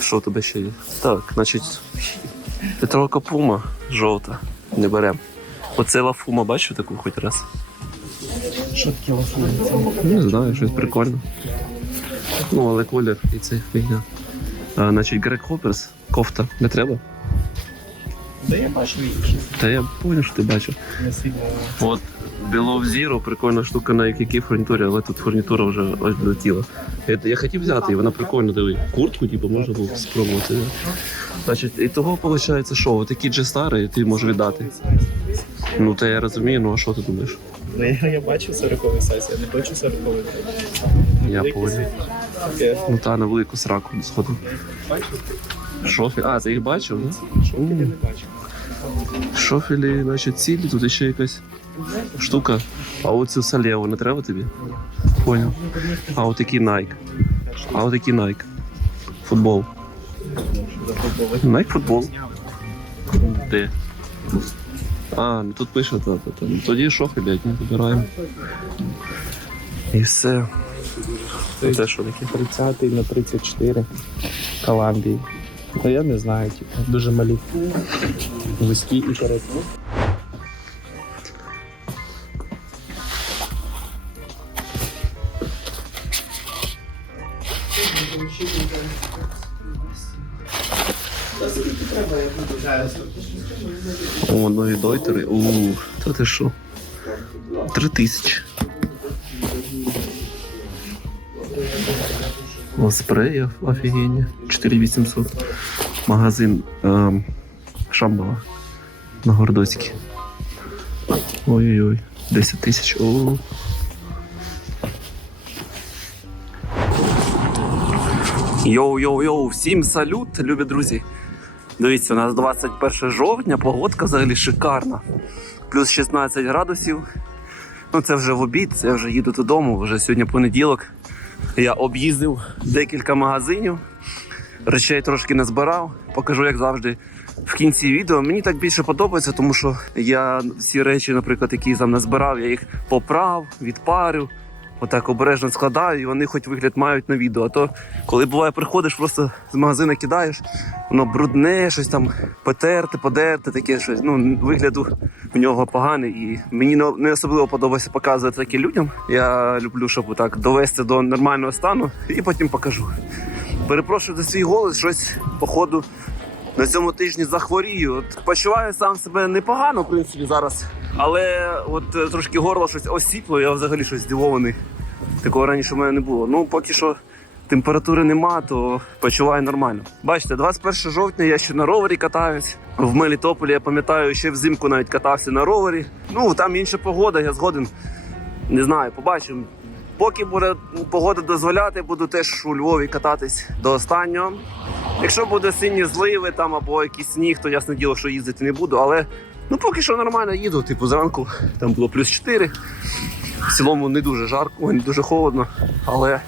Що у тебе ще є? Так, значить, Петровка пума жовта. Не берем. Оце лафума, бачив таку хоч раз? Що таке лафує? Не знаю, щось прикольне. Ну, але колір і це фігня. А, значить, Грег Хоперс, кофта. Не треба? Да я бачу інші. Та я поняв, що ти бачив. Не сильно. От Below Zero, прикольна штука на якій фурнітурі, але тут фурнітура вже ось долетіла. Я, я хотів взяти її, вона прикольна, диви. Куртку, типу, можна було спробувати. Значить, і того виходить, що такі джестари ти можеш віддати. Ну, та я розумію, ну а що ти думаєш? Ну, я, я бачу 40 сайз, я не бачу 40 Я понял. Ну та на велику сраку сходив. Шофель. А, ти їх бачив? Що я не бачу. Шофелі, значить, цілі, тут ще якась штука. А оцю салєву не треба тобі? Понял. А отакий Nike. А отакий Nike. Футбол. Nike футбол. Де? А, ну тут пише та, та, та. Ну, Тоді шофелі одні вибираємо. І все. Це що таке? 30 на 34 Коламбії. Та я не знаю, типу, дуже малі. Вузькі і короткі. О, нові дойтери. У, та ти що? Три тисячі. О, спреї офігенні. 4800. Магазин ем, Шамбала на Гордоцькій. Ой-ой-ой. 10 тисяч. О. Йоу-йоу-йоу, всім салют, любі друзі. Дивіться, у нас 21 жовтня, погодка взагалі шикарна. Плюс 16 градусів. Ну це вже в обід, я вже їду додому, вже сьогодні понеділок. Я об'їздив декілька магазинів, речей трошки не збирав. Покажу, як завжди, в кінці відео. Мені так більше подобається, тому що я всі речі, наприклад, які там не збирав, я їх поправ, відпарю. Отак обережно складаю, і вони хоч вигляд мають на відео. А то, коли буває, приходиш, просто з магазину кидаєш, воно брудне, щось там потерте, подерте, таке щось. Ну, вигляду в нього поганий. І мені не особливо подобається показувати таке людям. Я люблю, щоб так довести до нормального стану і потім покажу. Перепрошую за свій голос, щось, походу, на цьому тижні захворію. От почуваю сам себе непогано, в принципі, зараз. Але от е, трошки горло щось осіпло, я взагалі щось здивований. Такого раніше в мене не було. Ну, поки що температури нема, то почуваю нормально. Бачите, 21 жовтня я ще на ровері катаюсь. В Мелітополі я пам'ятаю, ще взимку навіть катався на ровері. Ну, там інша погода, я згоден. Не знаю, побачимо. Поки буде погода дозволяти, буду теж у Львові кататись до останнього. Якщо буде сині зливи там або якийсь сніг, то ясне діло, що їздити не буду. Але ну поки що нормально їду. Типу зранку там було плюс 4. В цілому не дуже жарко, не дуже холодно. Але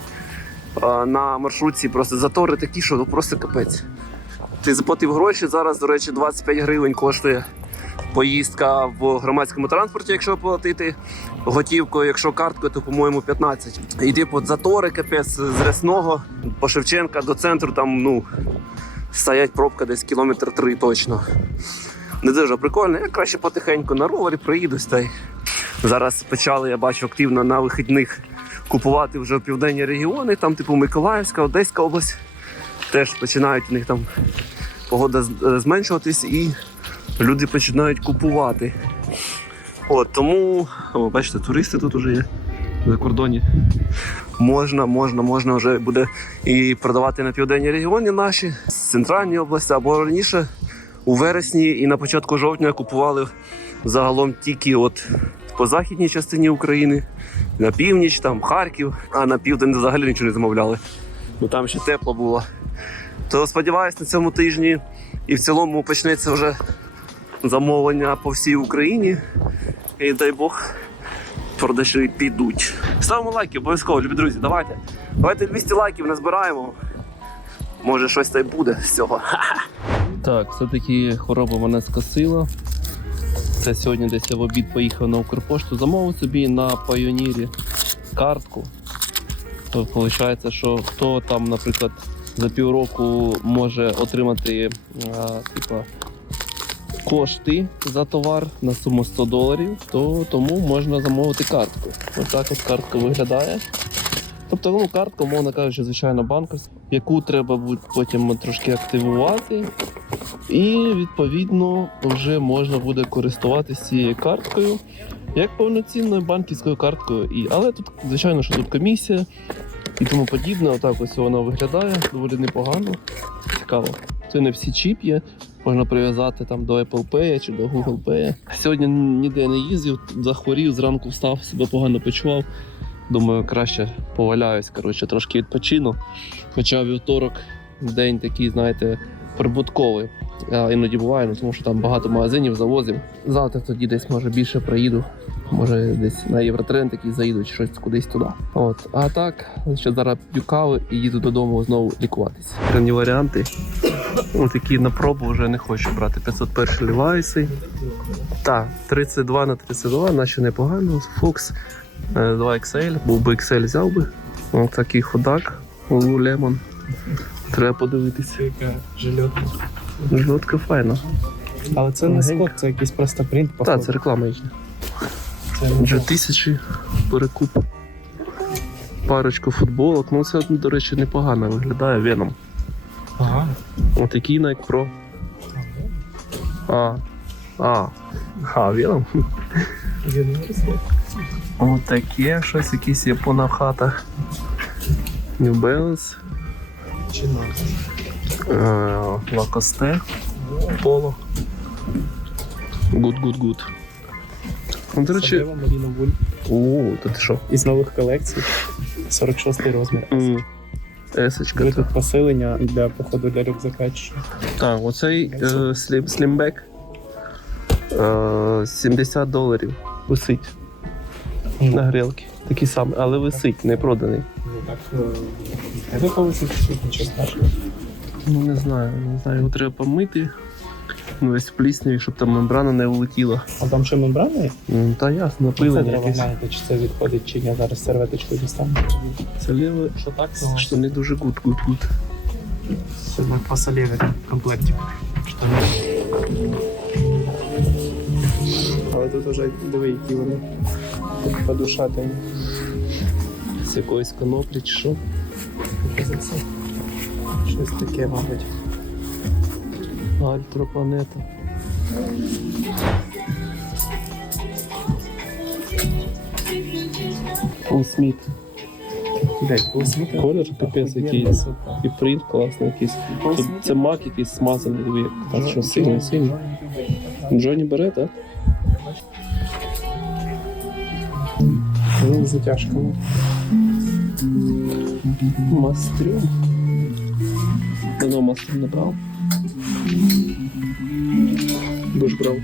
а, на маршрутці просто затори такі, що ну просто капець. Ти заплатив гроші. Зараз, до речі, 25 гривень коштує поїздка в громадському транспорті, якщо платити готівкою, якщо карткою, то по-моєму 15. І типу затори капець з рясного по Шевченка до центру там ну стоять пробка десь кілометр три точно. Не дуже прикольно. Я краще потихеньку на ровері приїдусь. Та й зараз почали, я бачу, активно на вихідних купувати вже в південні регіони, там, типу Миколаївська, Одеська область. Теж починають у них там погода зменшуватись і люди починають купувати. От, тому, о, бачите, туристи тут вже є за кордоні. Можна, можна, можна вже буде і продавати на південні регіони наші, з центральної області або раніше у вересні і на початку жовтня купували загалом тільки от по західній частині України, на північ, там Харків, а на південь взагалі нічого не замовляли, бо там ще тепло було. То сподіваюся, на цьому тижні і в цілому почнеться вже замовлення по всій Україні. І дай Бог, продажі підуть. Ставимо лайки, обов'язково, любі друзі, давайте. Давайте 200 лайків назбираємо. Може щось та й буде з цього. Так, все-таки хвороба мене скосила. Це сьогодні десь я в обід поїхав на Укрпошту, замовив собі на Пайонірі картку. То Виходить, що хто там, наприклад, за півроку може отримати а, типа, кошти за товар на суму 100 доларів, то тому можна замовити картку. Отак от картка виглядає. Тобто, ну, картка, мовно кажучи, звичайно, банківська, яку треба буде потім трошки активувати. І відповідно вже можна буде користуватися цією карткою як повноцінною банківською карткою. І, але тут, звичайно, що тут комісія і тому подібне. Отак ось воно виглядає доволі непогано. Цікаво. Це не всі чіп є. Можна прив'язати там до Apple Pay чи до Google Pay. Сьогодні ніде не їздив, захворів, зранку встав, себе погано почував. Думаю, краще поваляюсь, коротше, трошки відпочину. Хоча вівторок день такий, знаєте, прибутковий. Іноді буває, ну, тому що там багато магазинів, завозів. Завтра тоді десь може більше проїду. Може десь на Євротренд такий заїду чи щось кудись туди. От. А так, ще зараз п'ю кави і їду додому знову лікуватися. Різні варіанти. Ось такі на пробу вже не хочу брати. 501 лівайси. Так, 32 на 32, наче непогано. Фокс 2 XL, був би XL взяв би. Ось такий ходак. Lululemon. Треба подивитися. Яка жильотна. Жлотка файна. Але це не скот, це якийсь просто принт. Так, це реклама їхня. Вже тисячі перекуп. Парочку футболок. Ну це, до речі, непогано виглядає Веном. Ага. Отакий Nike Pro. А. А. А, Веном. Юніверситет. Отаке щось, якісь япона в хатах. New Balance. Чи на? е, Ну, до речі, Маріна Вуль. о, то ти що? Із нових колекцій. 46 розмір. М, Есочка. Тут посилення для походу для рюкзака. чи що. Так, оцей е, слім, слімбек е, 70 доларів висить на грілки. Такий самий, але висить, не проданий. Ну так, е, це колись чуть нічого страшного. Ну не знаю, не знаю, його треба помити. Ну, весь в щоб там мембрана не влетіла. А там ще мембрана є? Ну, та ясно, Це напилення треба якесь. глянути, чи це відходить, чи ні. Зараз серветочку дістану. Це ліве, Що так, то що не дуже гуд, гуд, гуд. це на фасолеві в комплекті. Штани. Але тут вже диви, які вони подушати. З якоїсь коноплі чи що. Щось таке, мабуть. Альтропланета. Пол Сміт. Блять, Сміт. Колір капець який. І принт класний якийсь. Тут це мак якийсь смазаний, так що сильно, сильно. Джоні бере, так? Ну, затяжками. Мастрюм. Давно мастрюм не брав. Будеш брав.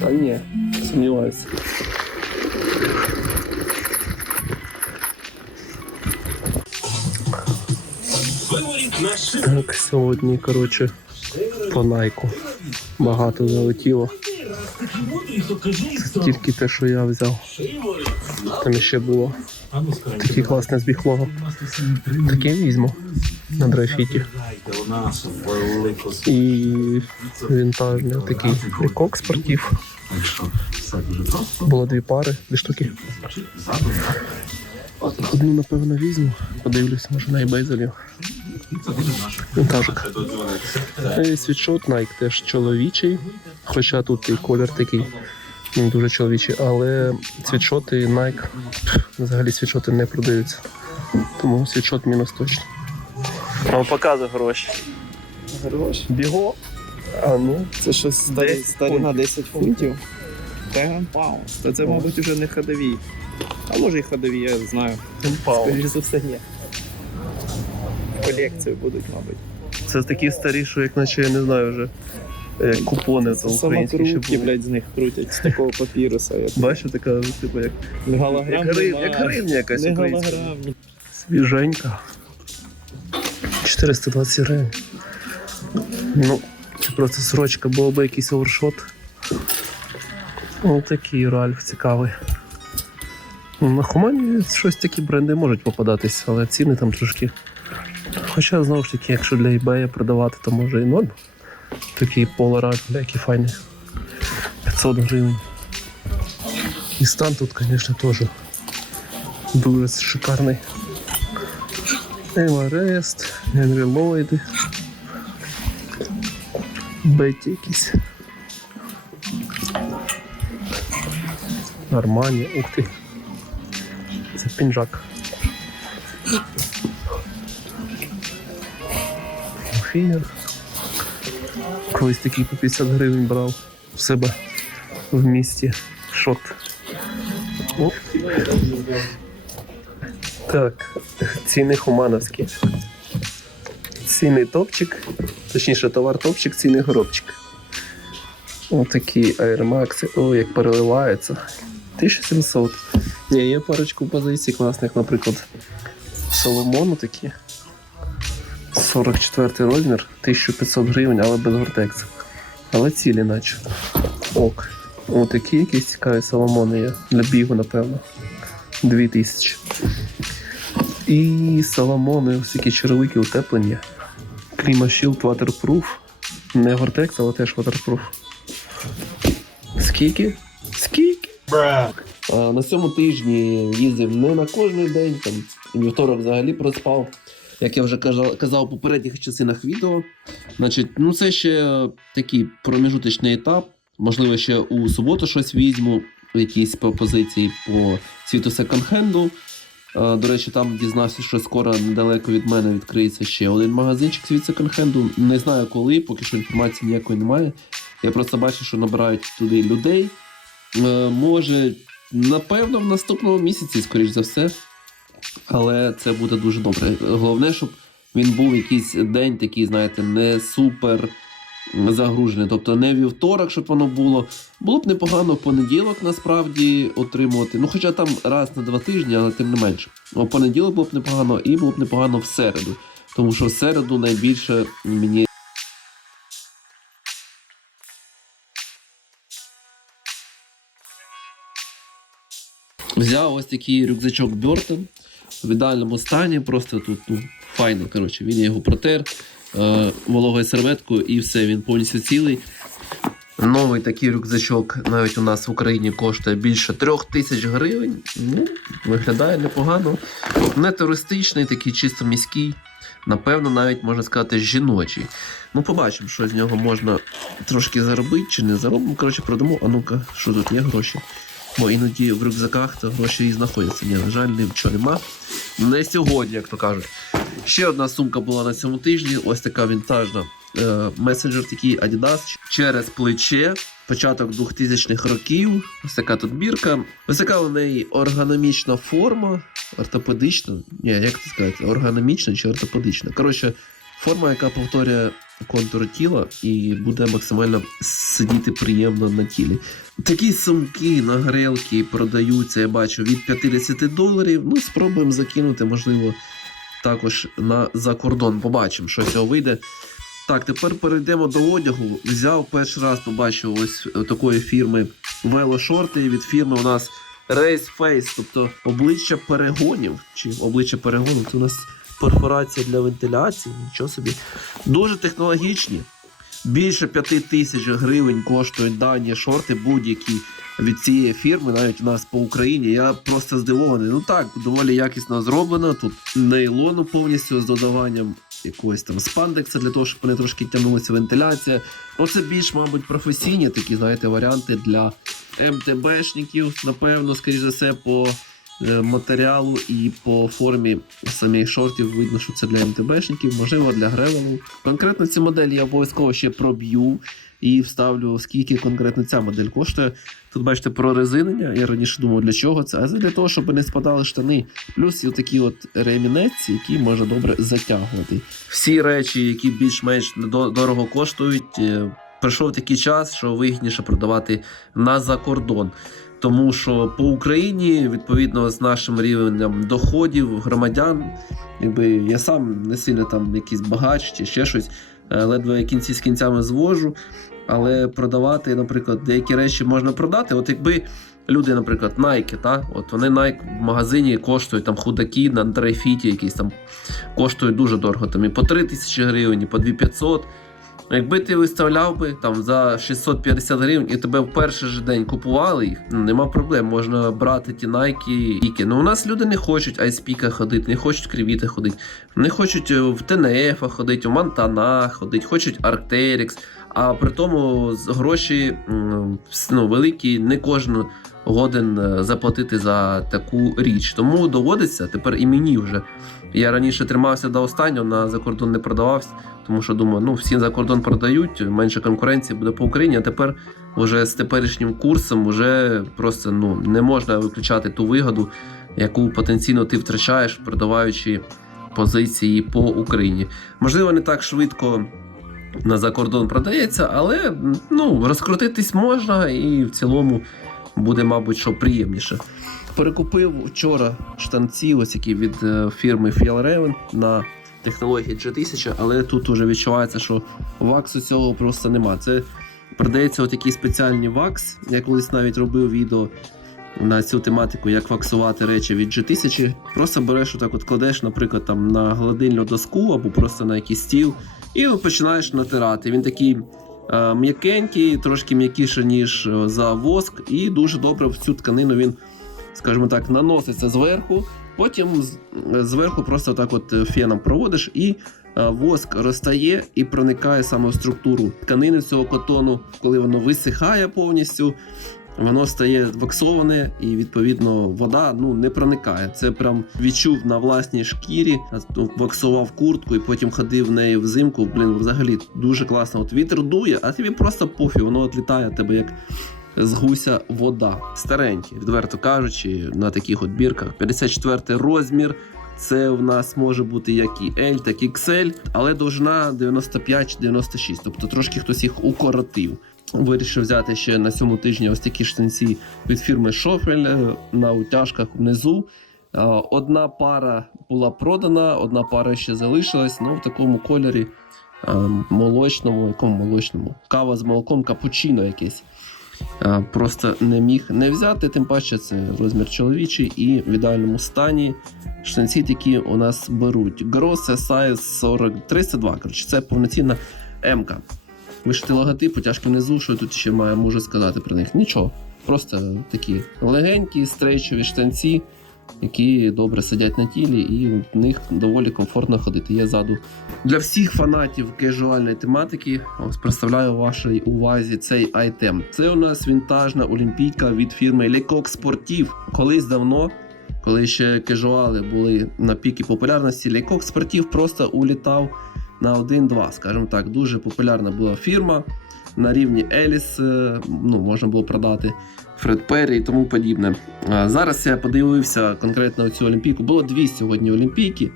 Та ні, сумніваюся. Так, сьогодні, коротше, по найку. Багато залетіло. Це тільки те, що я взяв. Там ще було. Такий класний збіг лого. Таке візьму на драйфіті. І вінтажний такий лікок спортив. Було дві пари, дві штуки. Одну, напевно, візьму, подивлюсь, може на eBay залів. Вінтажик. Світшот Nike теж чоловічий, хоча тут і колір такий не дуже чоловічий, але світшоти Nike взагалі світшоти не продаються. Тому світшот мінус точно. Вам показує гроші. Гроші. Біго. А ну. Це щось старі, 10 старина 10 фунтів. Теган Та це, мабуть, вже не ходові. А може і ходові, я знаю. Скоріше за все, ні. Колекцію будуть, мабуть. Це такі старі, що як наче я не знаю вже. Як купони Це українські ще самокрутки, були. блядь, з них крутять, з такого папіруса. Я... Бачиш, така типу як, Не голограм, як, грив, як гривня якась Не українська. Свіженька. 420 гривень. Ну, це просто срочка, був би якийсь овершот. Ось такий Ральф цікавий. Ну, На Хумані щось такі бренди можуть попадатись, але ціни там трошки. Хоча, знову ж таки, якщо для eBay продавати, то може і норм. Такий бля, який файний. 500 гривень. І стан тут, звісно, теж дуже шикарний. Емарест, Генрі Ллойди. Бетті якісь. Армані, ух ти. Це пінжак. Фігер. Колись такий по 50 гривень брав у себе в місті. Шот. Так, ціни хумановські. Ціни топчик, точніше товар топчик, ціни горобчик. Отакі Max. О, як переливається. 1700. Ні, є парочку позицій класних, наприклад, Соломону такі. 44 розмір, 1500 гривень, але без гортекса. Але цілі наче. Ок. Отакі якісь цікаві Соломони є. Для бігу, напевно. 2000. І Соломони, ось такі черевики утеплені. Клімашілд Waterproof. Не гортекс, але теж Waterproof. Скільки? Скільки? А, на цьому тижні їздив не на кожний день, там вівторок взагалі проспав. Як я вже казав, казав у попередніх частинах відео. Значить, ну це ще такий проміжуточний етап. Можливо, ще у суботу щось візьму, якісь пропозиції по світу секонд-хенду. А, До речі, там дізнався, що скоро недалеко від мене відкриється ще один магазинчик світ секонд-хенду. Не знаю коли, поки що інформації ніякої немає. Я просто бачу, що набирають туди людей. Е, Може, напевно, в наступному місяці, скоріш за все. Але це буде дуже добре. Головне, щоб він був якийсь день такий, знаєте, не супер загружений. Тобто не вівторок, щоб воно було. Було б непогано в понеділок насправді отримувати. Ну, хоча там раз на два тижні, але тим не менше. У понеділок було б непогано і було б непогано в середу. Тому що в середу найбільше мені Взяв ось такий рюкзачок Бертон в ідеальному стані, просто тут ну, файно. Коротше, він його протер вологою серветкою і все, він повністю цілий. Новий такий рюкзачок навіть у нас в Україні коштує більше трьох тисяч гривень. Ну, виглядає непогано. Не туристичний, такий чисто міський. Напевно, навіть можна сказати, жіночий. Ну, побачимо, що з нього можна трошки заробити чи не заробимо. Коротше, продамо. А ну-ка, що тут є гроші? Бо іноді в рюкзаках то гроші і знаходяться. Ні, на жаль, нічого нема. Не сьогодні, як то кажуть. Ще одна сумка була на цьому тижні. Ось така вінтажна. Е, месенджер такий Adidas через плече. Початок 2000-х років. Ось така тут бірка. Ось така у неї ергономічна форма. Ортопедична. Ні, як це сказати? Ергономічна чи ортопедична. Коротше, форма, яка повторює контур тіла і буде максимально сидіти приємно на тілі. Такі сумки на грелки продаються, я бачу, від 50 доларів. Ну, спробуємо закинути, можливо, також на за кордон. Побачимо, що цього вийде. Так, тепер перейдемо до одягу. Взяв перший раз, побачив ось такої фірми велошорти. Від фірми у нас Race Face, тобто обличчя перегонів. Чи обличчя перегонів. Це у нас перфорація для вентиляції. Нічого собі. Дуже технологічні. Більше 5 тисяч гривень коштують дані шорти будь-які від цієї фірми, навіть у нас по Україні. Я просто здивований. Ну так, доволі якісно зроблено. Тут нейлону повністю з додаванням якогось там спандекса для того, щоб вони трошки тягнулася вентиляція. Ну це більш, мабуть, професійні такі, знаєте, варіанти для МТБшників, напевно, скоріш за все, по е, матеріалу і по формі самих шортів видно, що це для МТБшників, можливо, для гревелу. Конкретно цю модель я обов'язково ще проб'ю і вставлю, скільки конкретно ця модель коштує. Тут бачите прорезинення. Я раніше думав, для чого це, а це для того, щоб не спадали штани. Плюс і такі от ремінець, які можна добре затягувати. Всі речі, які більш-менш дорого коштують. е, Прийшов такий час, що вигідніше продавати на закордон. Тому що по Україні, відповідно з нашим рівнем доходів громадян, якби я сам не сильно там якийсь багач чи ще щось, ледве кінці з кінцями звожу. Але продавати, наприклад, деякі речі можна продати. От якби люди, наприклад, Nike, та? от вони Nike в магазині коштують там худаки на драйфіті якісь там коштують дуже дорого. Там і по 3 тисячі гривень, і по 2500. Якби ти виставляв би там за 650 гривень і тебе в перший же день купували їх, ну нема проблем, можна брати ті Nike, Іки. Ну у нас люди не хочуть айспіка ходити, не хочуть кривіти ходити, не хочуть е, в ТНФ ходити, в Монтана ходити, хочуть Arcteryx, а при тому гроші ну, великі, не кожен годен е, заплатити за таку річ. Тому доводиться тепер і мені вже. Я раніше тримався до останнього, на закордон не продавався, тому що думаю, ну всі за кордон продають, менше конкуренції буде по Україні. А тепер вже з теперішнім курсом вже просто ну не можна виключати ту вигоду, яку потенційно ти втрачаєш, продаваючи позиції по Україні. Можливо, не так швидко. На закордон продається, але ну розкрутитись можна і в цілому буде, мабуть, що приємніше. Перекупив вчора штанці, ось які від е, фірми Fjallraven на технології G1000, але тут уже відчувається, що ваксу цього просто нема. Це продається от такі спеціальні вакс. Я колись навіть робив відео на цю тематику, як ваксувати речі від G1000. Просто береш отак, от кладеш, наприклад, там на гладильну доску або просто на якийсь стіл, і починаєш натирати. Він такий. Е, М'якенький, трошки м'якіше, ніж е, за воск, і дуже добре в цю тканину він скажімо так, наноситься зверху, потім зверху просто так от е, феном проводиш, і е, воск розтає і проникає саме в структуру тканини цього котону, коли воно висихає повністю. Воно стає ваксоване і відповідно вода ну не проникає. Це прям відчув на власній шкірі. Ваксував куртку і потім ходив в неї взимку. Блін, взагалі дуже класно. От вітер дує, а тобі просто пофіг, воно відлітає тебе як з гуся вода. Старенькі, відверто кажучи, на таких от бірках. 54 розмір. Це в нас може бути як і L, так і XL, але довжина 95 чи 96, тобто трошки хтось їх укоротив. Вирішив взяти ще на цьому тижні ось такі штанці від фірми Шофель е, на утяжках внизу. Е, Одна пара була продана, одна пара ще залишилась, ну в такому кольорі е, молочному, якому молочному? Кава з молоком, капучино якесь. Просто не міг не взяти, тим паче це розмір чоловічий і в ідеальному стані. Штанці такі у нас беруть. Gross size 40 302. Коротше, це повноцінна М-ка. Вишити логотип, тяжко внизу, що я тут ще маю, можу сказати про них. Нічого. Просто такі легенькі, стрейчові штанці, які добре сидять на тілі, і в них доволі комфортно ходити. Є ззаду. Для всіх фанатів кежуальної тематики, ось представляю вашій увазі цей айтем. Це у нас вінтажна олімпійка від фірми Sportif. Колись давно, коли ще кежуали були на піки популярності, Lecoq Sportif просто улітав на 1-2, скажімо так, дуже популярна була фірма. На рівні Еліс е, ну, можна було продати Фред Перрі і тому подібне. Зараз я подивився конкретно цю олімпійку. Було дві сьогодні олімпійки.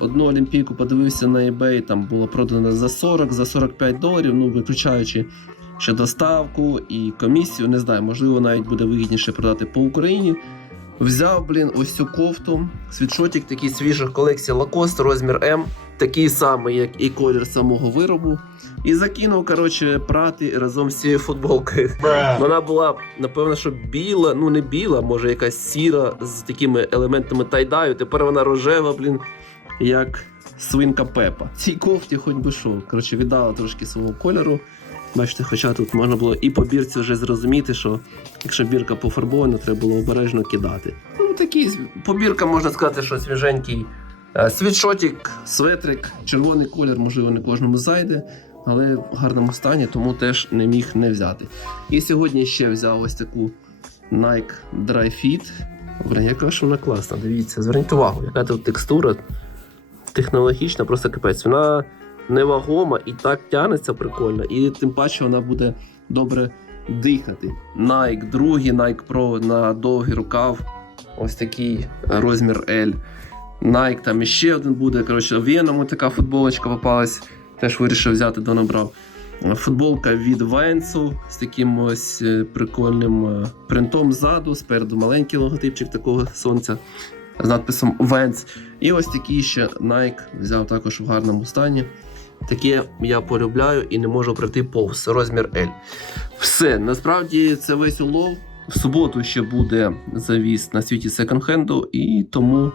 Одну олімпійку подивився на eBay, там було продано за 40, за 45 доларів, ну виключаючи ще доставку і комісію. Не знаю, можливо, навіть буде вигідніше продати по Україні. Взяв, блін, ось цю кофту. Світшотик такий свіжих колекцій Lacoste, розмір М, такий самий, як і колір самого виробу. І закинув, коротше, прати разом з цією футболкою. Вона була, напевно, що біла, ну не біла, може якась сіра з такими елементами тайдаю. Тепер вона рожева, блін, як свинка Пепа. Цій кофті хоч би що. Коротше, віддала трошки свого кольору. Бачите, хоча тут можна було і по бірці вже зрозуміти, що якщо бірка пофарбована, треба було обережно кидати. Ну, такий побірка, можна сказати, що свіженький е, світшотик, светрик, червоний колір, можливо, не кожному зайде, але в гарному стані, тому теж не міг не взяти. І сьогодні ще взяв ось таку Nike Dry Fit. Блін, яка ж вона класна, дивіться, зверніть увагу, яка тут текстура технологічна, просто капець. Вона невагома і так тягнеться прикольно, і тим паче вона буде добре дихати. Nike, другий Nike Pro на довгий рукав. Ось такий розмір L. Nike там іще один буде. Коротше, Веному така футболочка попалась. Теж вирішив взяти, донабрав. Футболка від Венсу з таким ось е, прикольним е, принтом ззаду, спереду маленький логотипчик такого сонця з надписом Vans. І ось такий ще Nike взяв також в гарному стані. Таке я полюбляю і не можу пройти повз розмір L. Все, насправді це весь улов. В суботу ще буде завіс на світі секонд-хенду, і тому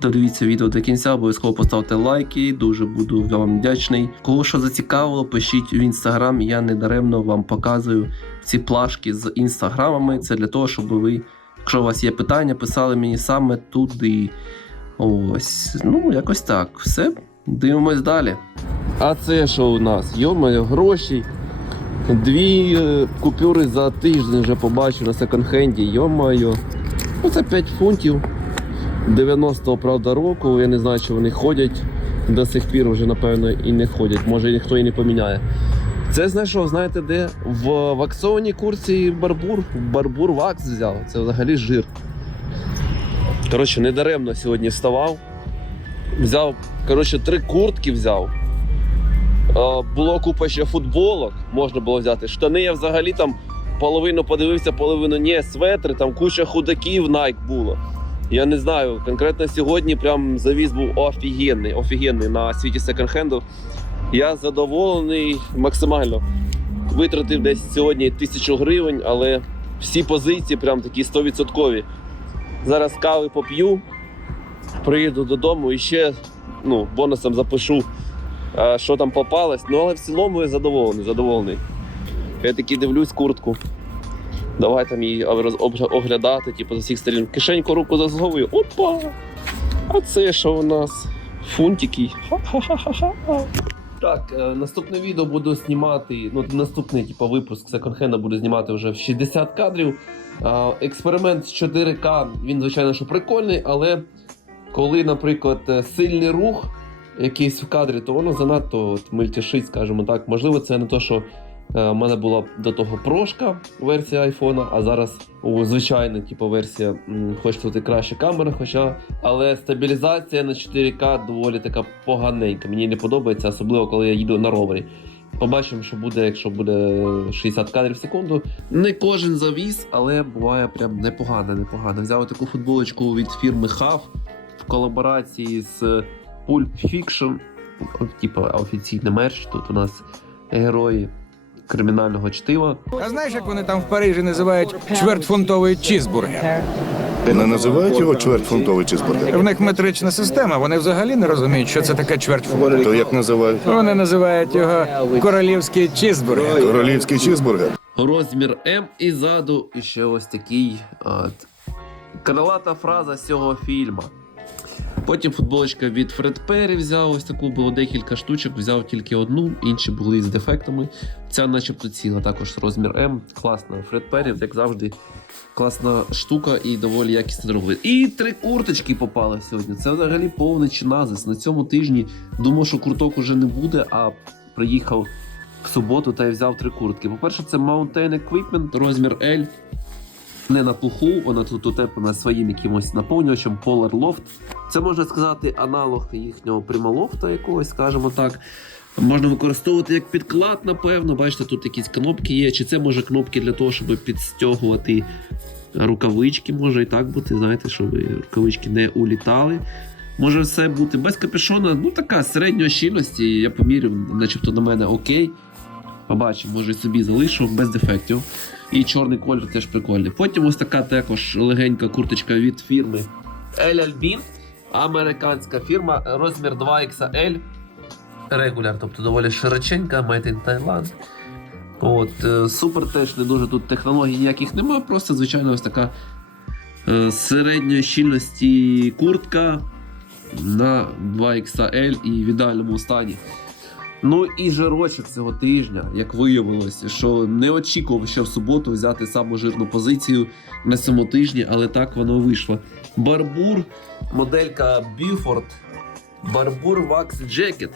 додивіться відео до кінця, обов'язково поставте лайки, дуже буду вам вдячний. Кого що зацікавило, пишіть в інстаграм. Я недаремно вам показую ці плашки з інстаграмами. Це для того, щоб ви, якщо у вас є питання, писали мені саме туди. Ось, ну якось так. Все, дивимось далі. А це що у нас? Йомаю, гроші. Дві е, купюри за тиждень вже побачив на секонд-хенді. Йомаю. Ну це 5 фунтів. 90-го, правда, року. Я не знаю, чи вони ходять. До сих пір вже, напевно, і не ходять. Може ніхто і не поміняє. Це знайшов, знаєте де? В ваксованій курсі Барбур. Барбур вакс взяв. Це взагалі жир. Коротше, недаремно сьогодні вставав. Взяв, коротше, три куртки взяв. Було купа ще футболок, можна було взяти. Штани я взагалі там половину подивився, половину ні, светри, там куча худаків Nike було. Я не знаю, конкретно сьогодні прям завіз був офігенний, офігенний на світі секонд-хенду. Я задоволений максимально. Витратив десь сьогодні тисячу гривень, але всі позиції прям такі 100%. Зараз кави поп'ю, приїду додому і ще ну, бонусом запишу, е, що там попалось. Ну, але в цілому я задоволений, задоволений. Я такий дивлюсь куртку. Давай там її оглядати, типу, з усіх сторін. Кишеньку руку засовую. Опа! А це що у нас? Фунтики. Так, е, наступне відео буду знімати. Ну, наступний типу, випуск секонд-хенда буду знімати вже в 60 кадрів. Експеримент з 4К, він, звичайно, що прикольний, але коли, наприклад, е, сильний рух якийсь в кадрі, то воно занадто от, мельтішить, скажімо так. Можливо, це не то, що е, в мене була до того прошка версія айфона, а зараз у звичайна типу, версія, м, хоч тут і краща камера, хоча, але стабілізація на 4К доволі така поганенька. Мені не подобається, особливо коли я їду на ровері. Побачимо, що буде, якщо буде 60 кадрів в секунду. Не кожен завіз, але буває прям непогано, непогано. Взяв таку футболочку від фірми HAV в колаборації з Pulp Fiction. Типа офіційний мерч. Тут у нас герої кримінального чтива. А знаєш, як вони там в Парижі називають чвертьфунтовий чізбургер? Не називають його чвертьфунтовий чизбургер. В них метрична система. Вони взагалі не розуміють, що це таке чвертьфунт. То як називають? Вони називають його королівський чізбургер. Королівський чизбургер. Розмір М і ззаду і ще ось такий от, крилата фраза з цього фільму. Потім футболочка від Фред Перрі взяв ось таку, було декілька штучок, взяв тільки одну, інші були з дефектами. Ця начебто ціла, також розмір М. Класно. Фред Перрі, як завжди, класна штука і доволі якісно зробили. І три курточки попали сьогодні. Це взагалі повний чиназис. На цьому тижні думав, що курток уже не буде, а приїхав в суботу та й взяв три куртки. По-перше, це Mountain Equipment, розмір L. Не на пуху, вона тут утеплена своїм якимось наповнювачем Polar Loft. Це можна сказати аналог їхнього прималофта якогось, скажімо так. Можна використовувати як підклад, напевно. Бачите, тут якісь кнопки є. Чи це може кнопки для того, щоб підстягувати рукавички, може і так бути, знаєте, щоб рукавички не улітали. Може все бути без капюшона, ну така середньої щільності. Я поміряв, начебто на мене окей. Побачимо, може собі залишу без дефектів. І чорний колір теж прикольний. Потім ось така також легенька курточка від фірми El Albin. Американська фірма, розмір 2XL. Регуляр, тобто доволі широченька, made in Thailand. От, е, супер теж не дуже тут технологій ніяких немає, просто звичайно ось така е, середньої щільності куртка на 2XL і в ідеальному стані. Ну і жирочок цього тижня, як виявилося, що не очікував ще в суботу взяти саму жирну позицію на цьому тижні, але так воно вийшло. Барбур, моделька Біфорд, Барбур Вакс Jacket.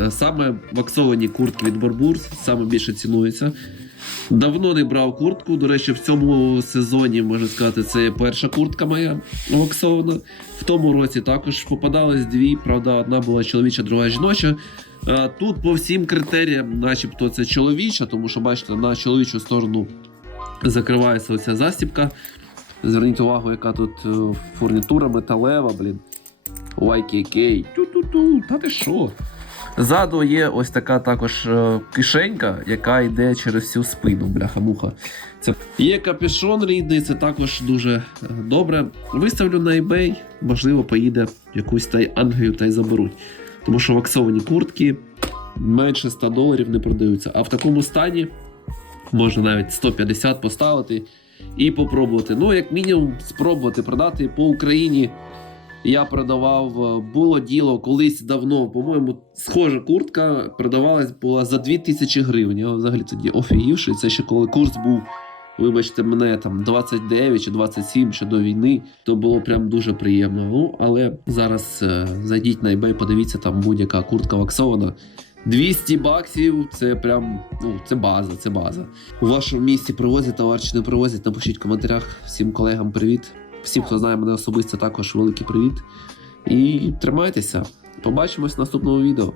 Е, Саме ваксовані куртки від Барбур саме більше цінуються. Давно не брав куртку. До речі, в цьому сезоні можна сказати, це перша куртка моя ваксована. В тому році також попадались дві. Правда, одна була чоловіча, друга жіноча. Тут по всім критеріям, начебто, це чоловіча, тому що бачите, на чоловічу сторону закривається оця застібка. Зверніть увагу, яка тут е, фурнітура металева, блін. YKK. Ту-ту-ту, та ти що? Ззаду є ось така також е, кишенька, яка йде через всю спину, бляха-муха. Це є капюшон рідний, це також дуже е, добре. Виставлю на eBay, можливо, поїде якусь та й Англію та й заберуть. Тому що ваксовані куртки менше 100 доларів не продаються. А в такому стані можна навіть 150 поставити і попробувати. Ну, як мінімум, спробувати продати по Україні. Я продавав, е, було діло колись давно, по-моєму, схожа куртка продавалась була за 2000 гривень. Я взагалі тоді офігівши. Це ще коли курс був, вибачте, мене там 29 чи 27 ще до війни, то було прям дуже приємно. Ну, але зараз е, зайдіть на eBay, подивіться, там будь-яка куртка ваксована. 200 баксів це прям ну, це база, це база. У вашому місті привозять товар чи не привозять, напишіть в коментарях. Всім колегам привіт. Всім, хто знає мене особисто, також великий привіт. І тримайтеся. Побачимось в наступному відео.